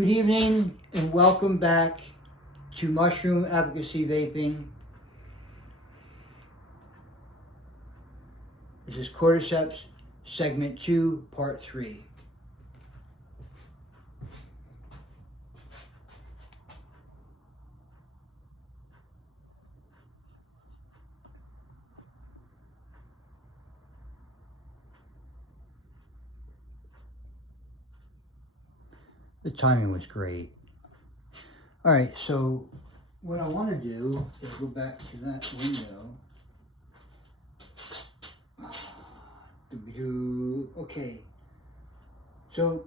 Good evening and welcome back to Mushroom Advocacy Vaping. This is Cordyceps Segment 2, Part 3. The timing was great. All right, so what I want to do is go back to that window. Okay, so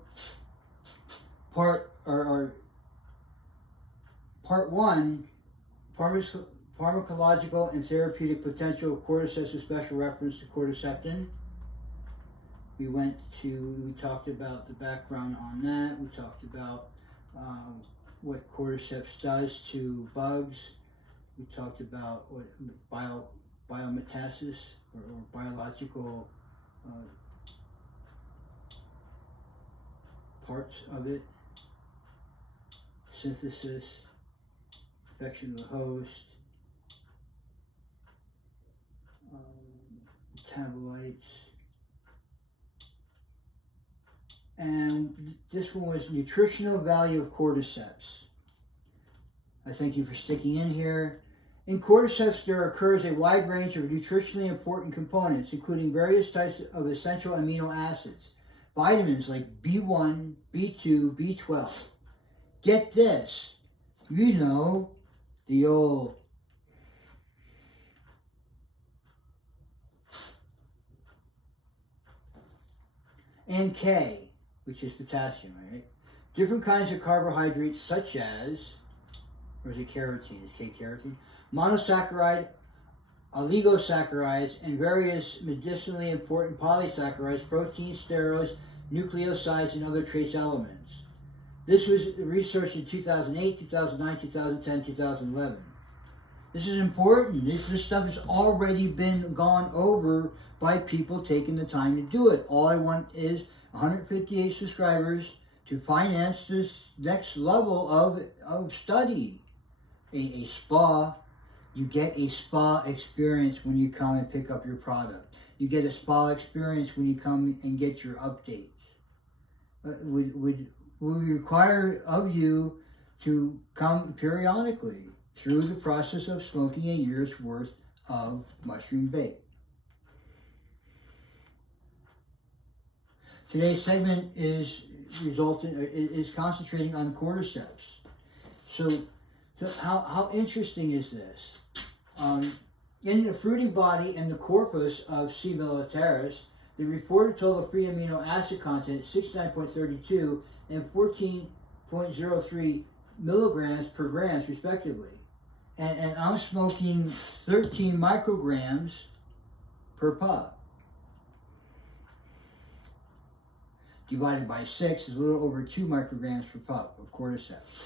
part 1, pharmacological and therapeutic potential of cordyceps with special reference to cordycepin. We talked about the background on that. We talked about what cordyceps does to bugs. We talked about what biometastasis or biological parts of it, synthesis, infection of the host, metabolites. And this one was nutritional value of cordyceps. I thank you for sticking in here. In cordyceps, there occurs a wide range of nutritionally important components, including various types of essential amino acids, vitamins like B1, B2, B12. Get this, the old and K, which is potassium, right? Different kinds of carbohydrates such as, or is it carotene? Is K carotene? Monosaccharide, oligosaccharides, and various medicinally important polysaccharides, proteins, steroids, nucleosides, and other trace elements. This was researched in 2008, 2009, 2010, 2011. This is important. This stuff has already been gone over by people taking the time to do it. All I want is 158 subscribers to finance this next level of study. A spa. You get a spa experience when you come and pick up your product. You get a spa experience when you come and get your updates. Would require of you to come periodically through the process of smoking a year's worth of mushroom vape. Today's segment is concentrating on cordyceps. So how interesting is this? In the fruiting body and the corpus of C. militaris, the reported total free amino acid content is 69.32 and 14.03 milligrams per gram, respectively. And I'm smoking 13 micrograms per puff. Divided by 6 is a little over 2 micrograms per puff of cordyceps.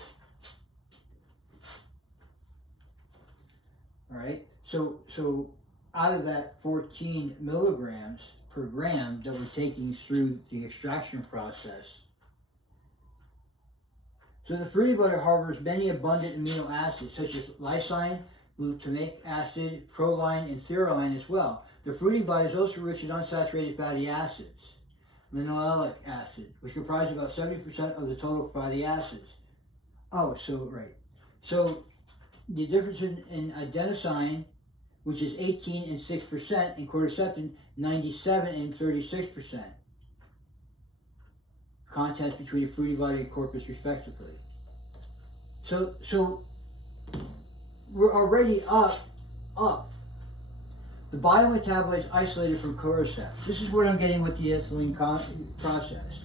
All right, so out of that 14 milligrams per gram that we're taking through the extraction process, so the fruity butter harbors many abundant amino acids such as lysine, glutamic acid, proline, and theroline as well. The fruity butter is also rich in unsaturated fatty acids, linoleic acid, which comprise about 70% of the total fatty acids. So the difference in adenosine, which is 18 and 6%, and cordycepin, 97 and 36%. Contents between the fruity body and corpus, respectively. So we're already up. The biometabolites isolated from cordyceps. This is what I'm getting with the ethylene process.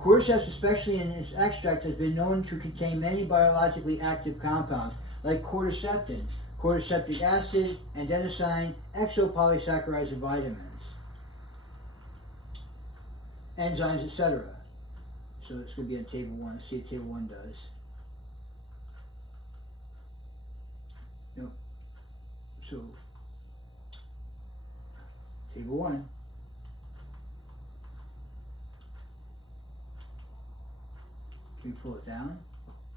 Cordyceps, especially in its extract, has been known to contain many biologically active compounds like cordycepin, cordycepic acid, adenosine, exopolysaccharides, and vitamins, enzymes, etc. So it's going to be on table 1. Let's see what table 1 does. So, table 1. Can we pull it down?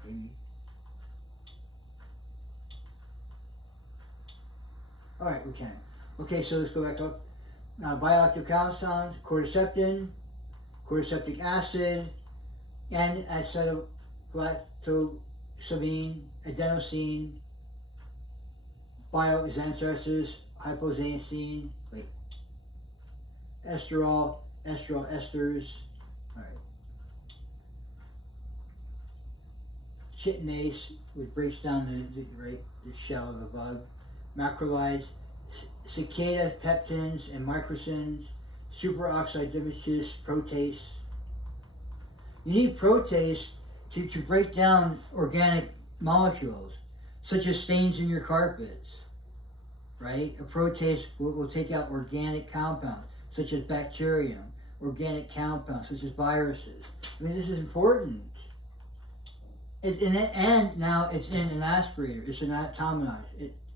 Maybe. Alright, we can. Okay, so let's go back up. Bioactive compounds, cordycepin, cordycepic acid, N-acetylgalactosamine, adenosine, Bioxanthracenes, ergosterol, esters, alright. Chitinase, which breaks down the shell of the bug. Macrolides, Cicadapeptins and myriocin, Superoxide dismutase, protease. You need protease to break down organic molecules, such as stains in your carpets, right? A protease will take out organic compounds, such as bacterium, organic compounds, such as viruses. I mean, this is important. And now it's in an aspirator. It's an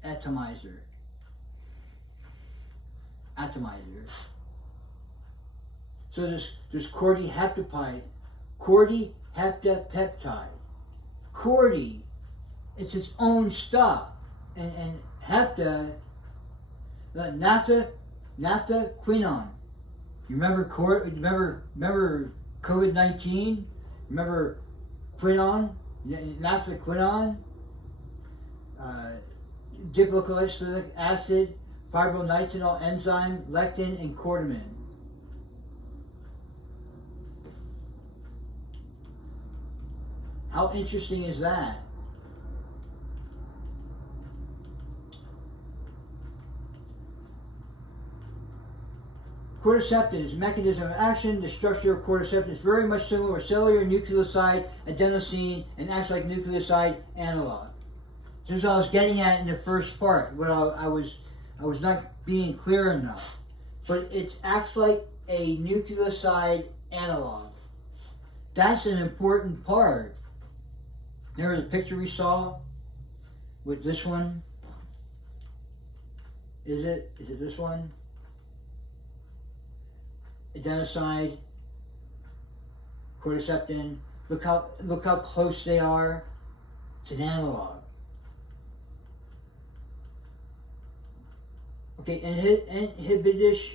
atomizer. So there's cordyceptipide, cordyceptipeptide. Cordy, it's its own stuff, and hepta, naphthaquinone. You remember remember COVID-19? Remember quinone, naphthaquinone, diplocolloic acid, fibronitinol enzyme, lectin, and cordymin. How interesting is that? Cordyceptins, mechanism of action. The structure of cordycepin is very much similar with cellular nucleoside, adenosine, and acts like nucleoside analog. So as I was getting at in the first part, what I was not being clear enough, but it acts like a nucleoside analog. That's an important part. There was a picture we saw with this one. Is it this one? Adenosine, cordycepin. Look how close they are. It's an analog. Okay, inhibition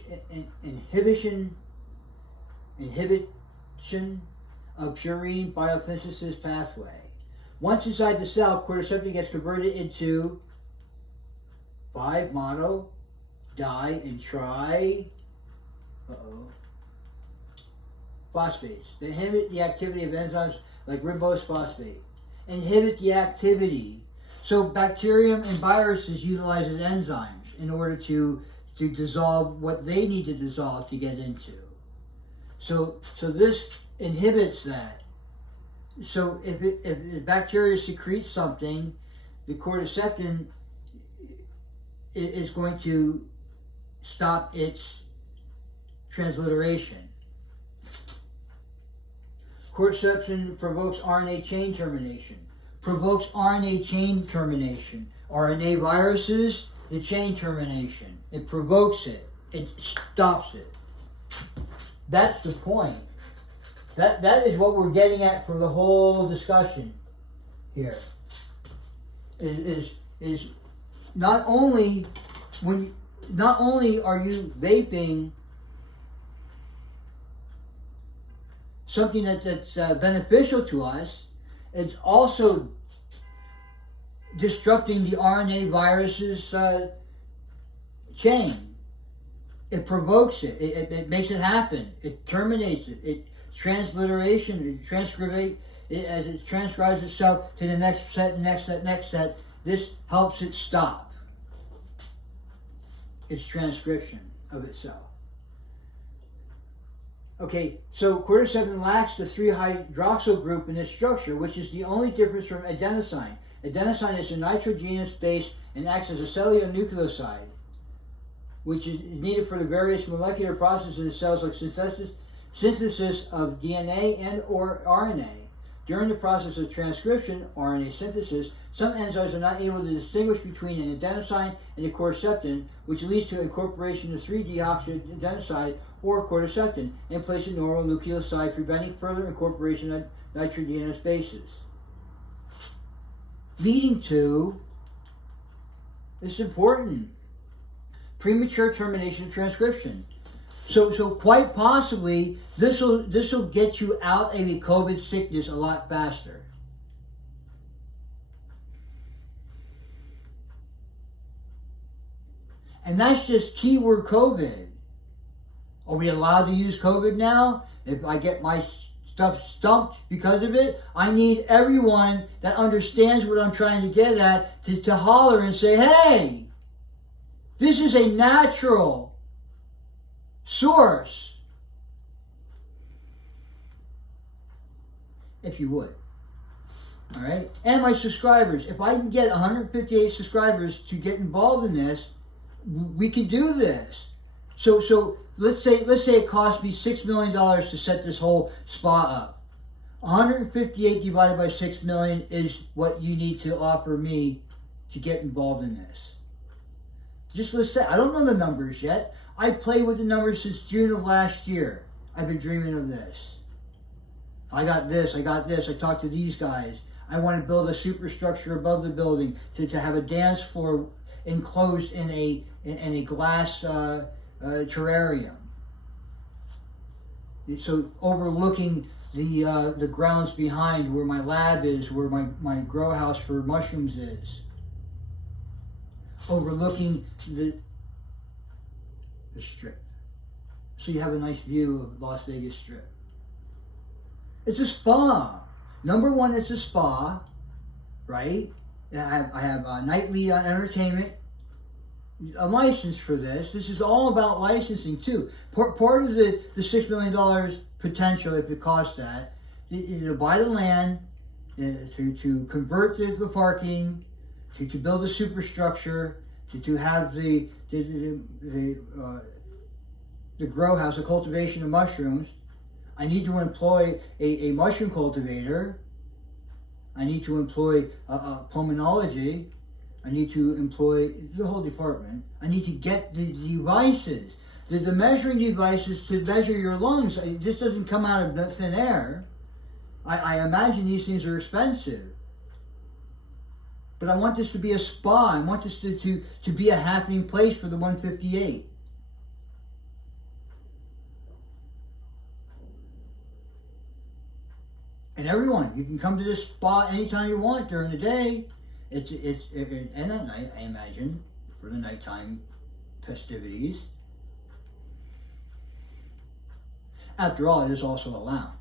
of purine biosynthesis pathway. Once inside the cell, cordycepin gets converted into 5-mono, di, and tri. Phosphates. They inhibit the activity of enzymes like ribose phosphate. Inhibit the activity. So bacterium and viruses utilizes enzymes in order to dissolve what they need to dissolve to get into. So this inhibits that. So if bacteria secretes something, the cordycepin is going to stop its transliteration. Cordycepin provokes RNA chain termination. RNA viruses, the chain termination. It provokes it. It stops it. That's the point. That is what we're getting at for the whole discussion here. Is not only are you vaping something that's beneficial to us, it's also disrupting the RNA virus's chain. It provokes it. It makes it happen. It terminates it. It transliteration. As it transcribes itself to the next set, next set. This helps it stop its transcription of itself. Okay, so cordycepin lacks the 3-hydroxyl group in this structure, which is the only difference from adenosine. Adenosine is a nitrogenous base and acts as a cellular nucleoside, which is needed for the various molecular processes in the cells like synthesis of DNA and or RNA. During the process of transcription, RNA synthesis, Some enzymes are not able to distinguish between an adenosine and a cordycepin, which leads to incorporation of 3-deoxyadenoside or cordycepin in place of normal nucleoside, preventing further incorporation of nitrogenous bases. Leading to, this is important, premature termination of transcription. So quite possibly, this will get you out of a COVID sickness a lot faster. And that's just keyword COVID. Are we allowed to use COVID now? If I get my stuff stumped because of it, I need everyone that understands what I'm trying to get at to holler and say, hey, this is a natural source. If you would. All right? And my subscribers. If I can get 158 subscribers to get involved in this, we can do this. So let's say it cost me $6 million to set this whole spa up. 158 divided by 6 million is what you need to offer me to get involved in this. Just let's say, I don't know the numbers yet. I played with the numbers since June of last year. I've been dreaming of this. I got this, I talked to these guys. I want to build a superstructure above the building to have a dance floor enclosed in a glass terrarium. So overlooking the grounds behind where my lab is, where my grow house for mushrooms is. Overlooking the Strip. So you have a nice view of Las Vegas Strip. It's a spa. Number one, it's a spa, right? I have nightly entertainment, a license for this. This is all about licensing too. Part of the $6 million potential, if it costs that, is to buy the land, to convert the parking, to build a superstructure, to have the grow house, a cultivation of mushrooms. I need to employ a mushroom cultivator. I need to employ pulmonology. I need to employ the whole department. I need to get the devices, the measuring devices to measure your lungs. This doesn't come out of thin air. I imagine these things are expensive. But I want this to be a spa. I want this to be a happening place for the 158. And everyone, you can come to this spa anytime you want during the day. And at night, I imagine, for the nighttime festivities. After all, it is also a lounge.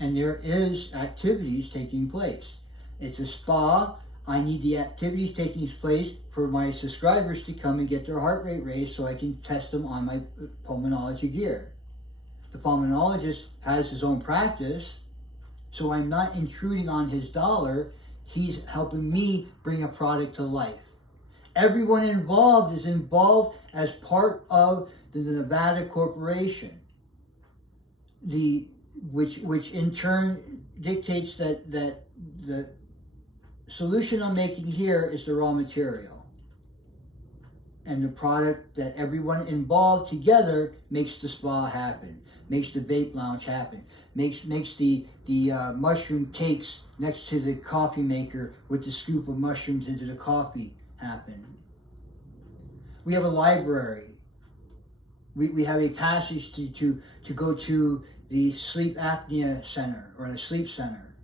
And there is activities taking place. It's a spa. I need the activities taking place for my subscribers to come and get their heart rate raised so I can test them on my pulmonology gear. The pulmonologist has his own practice, so I'm not intruding on his dollar. He's helping me bring a product to life. Everyone involved is involved as part of the Nevada Corporation, which in turn dictates that the solution I'm making here is the raw material. And the product that everyone involved together makes the spa happen, makes the vape lounge happen, makes the mushroom cakes next to the coffee maker with the scoop of mushrooms into the coffee happen. We have a library. We have a passage to go to the sleep apnea center or the sleep center,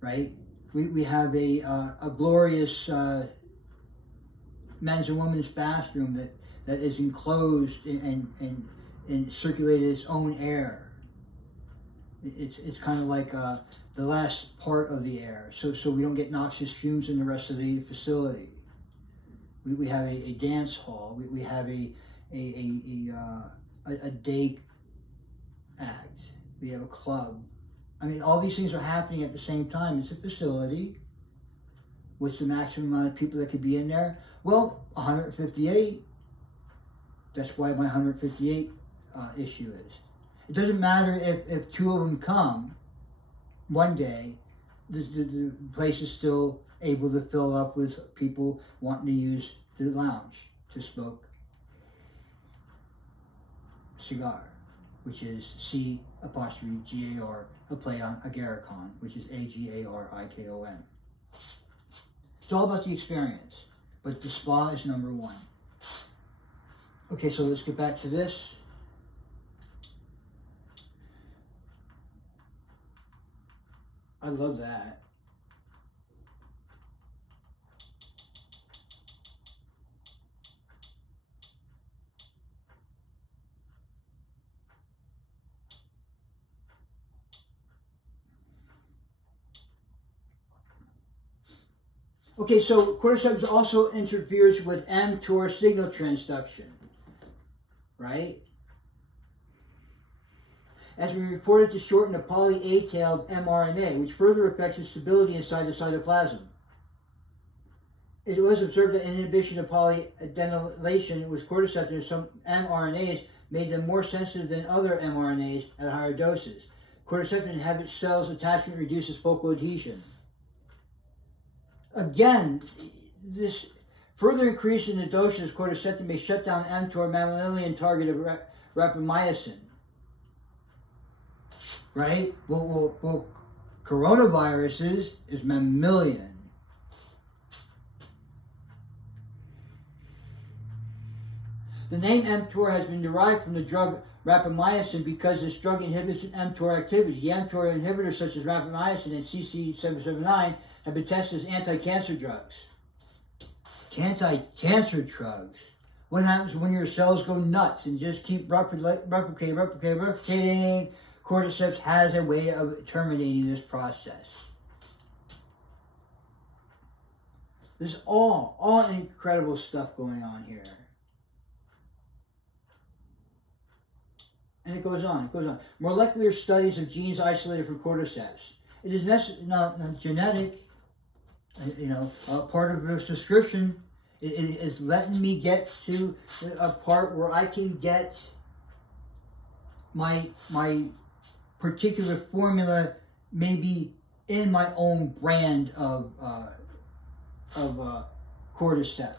right? We have a glorious men's and women's bathroom that is enclosed and circulated its own air. It's kind of like the last part of the air, so we don't get noxious fumes in the rest of the facility. We have a dance hall. We have a day act. We have a club. I mean, all these things are happening at the same time. It's a facility. What's the maximum amount of people that could be in there? Well, 158. That's why my 158 issue is. It doesn't matter if two of them come one day, the place is still able to fill up with people wanting to use the lounge to smoke cigar, which is C''Gar, a play on agarikon, which is Agarikon. It's all about the experience, but the spa is number one. Okay, so let's get back to this. I love that. Okay, so cordyceps also interferes with mTOR signal transduction, right? As we reported, to shorten the poly-A-tailed mRNA, which further affects its stability inside the cytoplasm. It was observed that inhibition of polyadenylation with cordyceps in some mRNAs made them more sensitive than other mRNAs at higher doses. Cordyceps inhibits cells attachment, reduces focal adhesion. Again, this further increase in the doses of cordyceps may shut down mTOR mammalian target of rapamycin. Right? Well, coronaviruses is mammalian. The name mTOR has been derived from the drug rapamycin because this drug inhibits mTOR activity. The mTOR inhibitors such as rapamycin and CC779 have been tested as anti-cancer drugs. Anti-cancer drugs? What happens when your cells go nuts and just keep replicating? Cordyceps has a way of terminating this process. There's all incredible stuff going on here. And it goes on. Molecular studies of genes isolated from cordyceps. It is not genetic, part of the subscription. It is letting me get to a part where I can get my particular formula maybe in my own brand of cordyceps,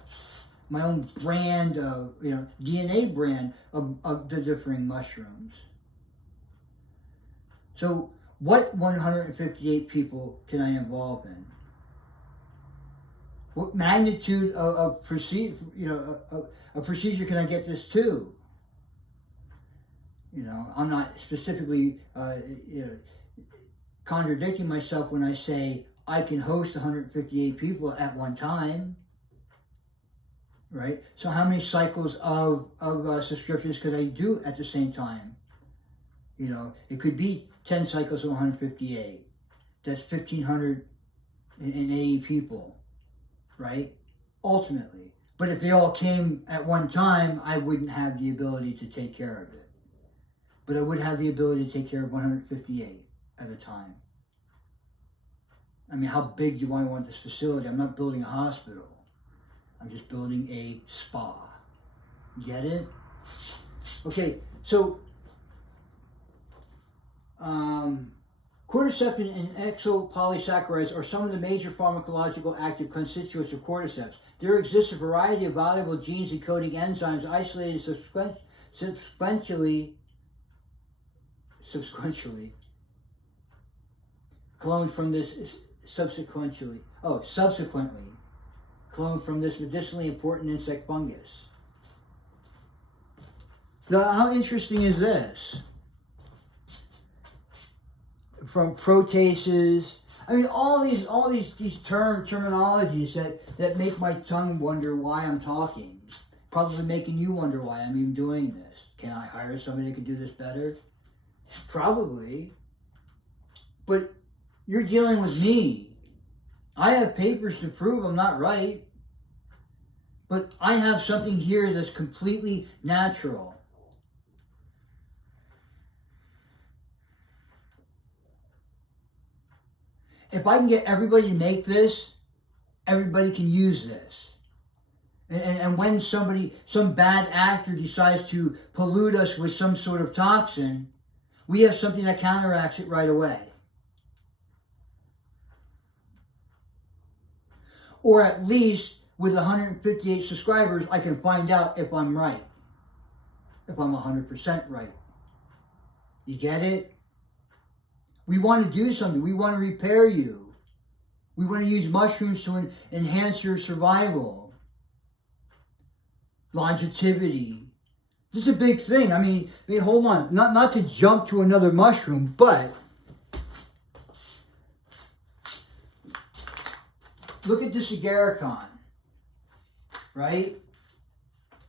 my own brand of, DNA brand of the differing mushrooms. So what 158 people can I involve in? What magnitude of procedure can I get this to? I'm not specifically contradicting myself when I say I can host 158 people at one time, right? So how many cycles of subscriptions could I do at the same time? It could be 10 cycles of 158. That's 1,580 people, right? Ultimately. But if they all came at one time, I wouldn't have the ability to take care of it. But I would have the ability to take care of 158 at a time. I mean, how big do I want this facility? I'm not building a hospital. I'm just building a spa. Get it? Okay, so cordycepin and exopolysaccharides are some of the major pharmacological active constituents of cordyceps. There exists a variety of valuable genes encoding enzymes isolated subsequently cloned from this subsequently cloned from this medicinally important insect fungus. Now, how interesting is this? From proteases, I mean, all these terminologies that make my tongue wonder why I'm talking. Probably making you wonder why I'm even doing this. Can I hire somebody that can do this better? Probably. But you're dealing with me. I have papers to prove I'm not right. But I have something here that's completely natural. If I can get everybody to make this, everybody can use this. And when some bad actor decides to pollute us with some sort of toxin, we have something that counteracts it right away. Or at least with 158 subscribers, I can find out if I'm right. If I'm 100% right. You get it? We want to do something. We want to repair you. We want to use mushrooms to enhance your survival. Longevity. This is a big thing. I mean, hold on. Not to jump to another mushroom, but look at this agarikon, right?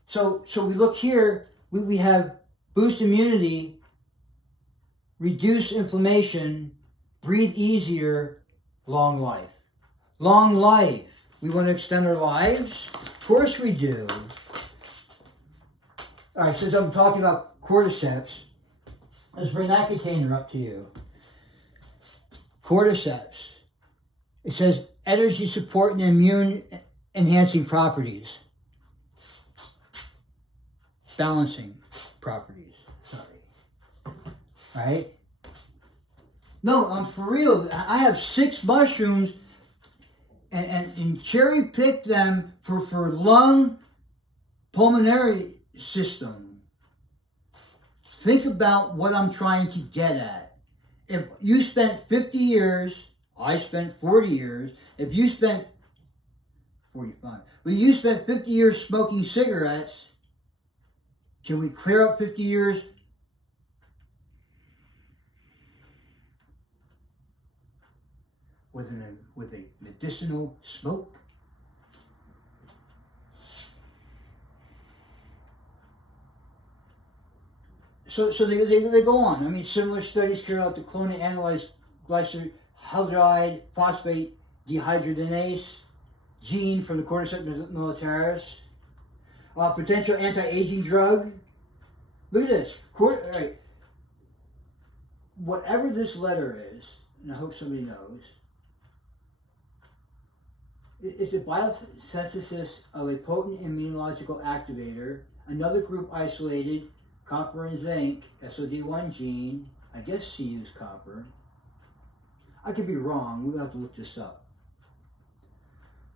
So we look here, we have boost immunity, reduce inflammation, breathe easier, long life. Long life. We want to extend our lives? Of course we do. All right, since I'm talking about cordyceps, let's bring that container up to you. Cordyceps. It says energy support and immune enhancing properties. Balancing properties. Sorry. Right? No, I'm for real. I have 6 mushrooms and cherry pick them for lung, pulmonary system. Think about what I'm trying to get at. If you spent 50 years, I spent 40 years, if you spent 45, but you spent 50 years smoking cigarettes, can we clear up 50 years? With a medicinal smoke? So they go on. I mean, similar studies carried out to clone and analyze glyceraldehyde phosphate dehydrogenase gene from the Cordyceps militaris. Potential anti-aging drug. Look at this. All right. Whatever this letter is, and I hope somebody knows, it's a biosynthesis of a potent immunological activator. Another group isolated copper and zinc, SOD1 gene. I guess C used copper. I could be wrong. We'll have to look this up.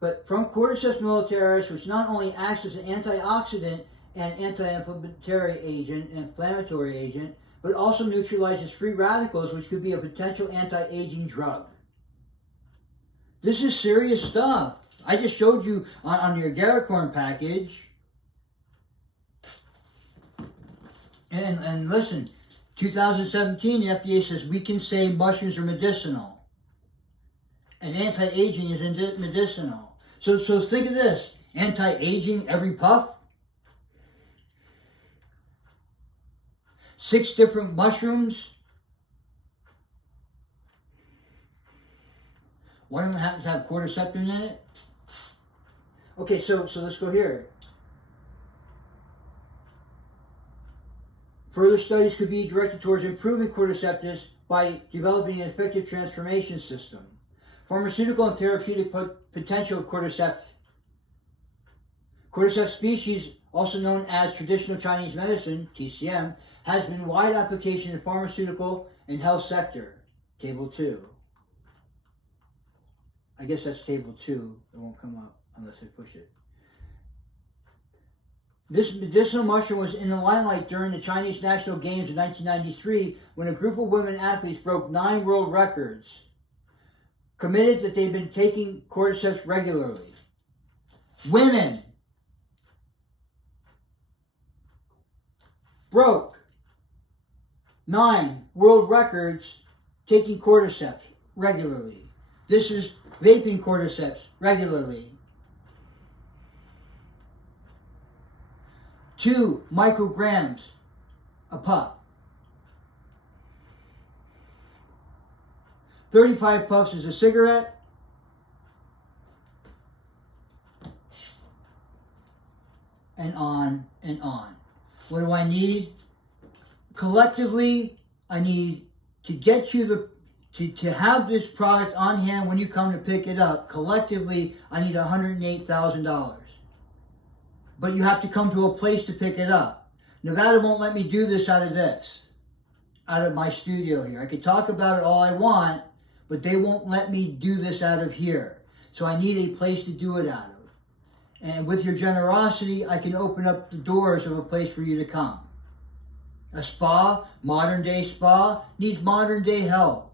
But from Cordyceps militaris, which not only acts as an antioxidant and anti-inflammatory agent, but also neutralizes free radicals, which could be a potential anti-aging drug. This is serious stuff. I just showed you on your agarikon package. And listen, 2017, the FDA says we can say mushrooms are medicinal. And anti-aging is medicinal. So think of this. Anti-aging every puff. 6 different mushrooms. One of them happens to have cordycepin in it. Okay, so let's go here. Further studies could be directed towards improving cordyceps by developing an effective transformation system. Pharmaceutical and therapeutic potential of cordyceps. Cordyceps species, also known as traditional Chinese medicine, TCM, has been wide application in pharmaceutical and health sector. Table 2. I guess that's table 2. It won't come up unless I push it. This medicinal mushroom was in the limelight during the Chinese National Games in 1993 when a group of women athletes broke 9 world records, committed that they've been taking cordyceps regularly. Women broke 9 world records taking cordyceps regularly. This is vaping cordyceps regularly. 2 micrograms a puff. 35 puffs is a cigarette. And on and on. What do I need? Collectively, I need to get you to have this product on hand when you come to pick it up. Collectively, I need $108,000. But you have to come to a place to pick it up. Nevada won't let me do this out of my studio here. I can talk about it all I want, but they won't let me do this out of here. So I need a place to do it out of. And with your generosity, I can open up the doors of a place for you to come. A spa, modern day spa, needs modern day help.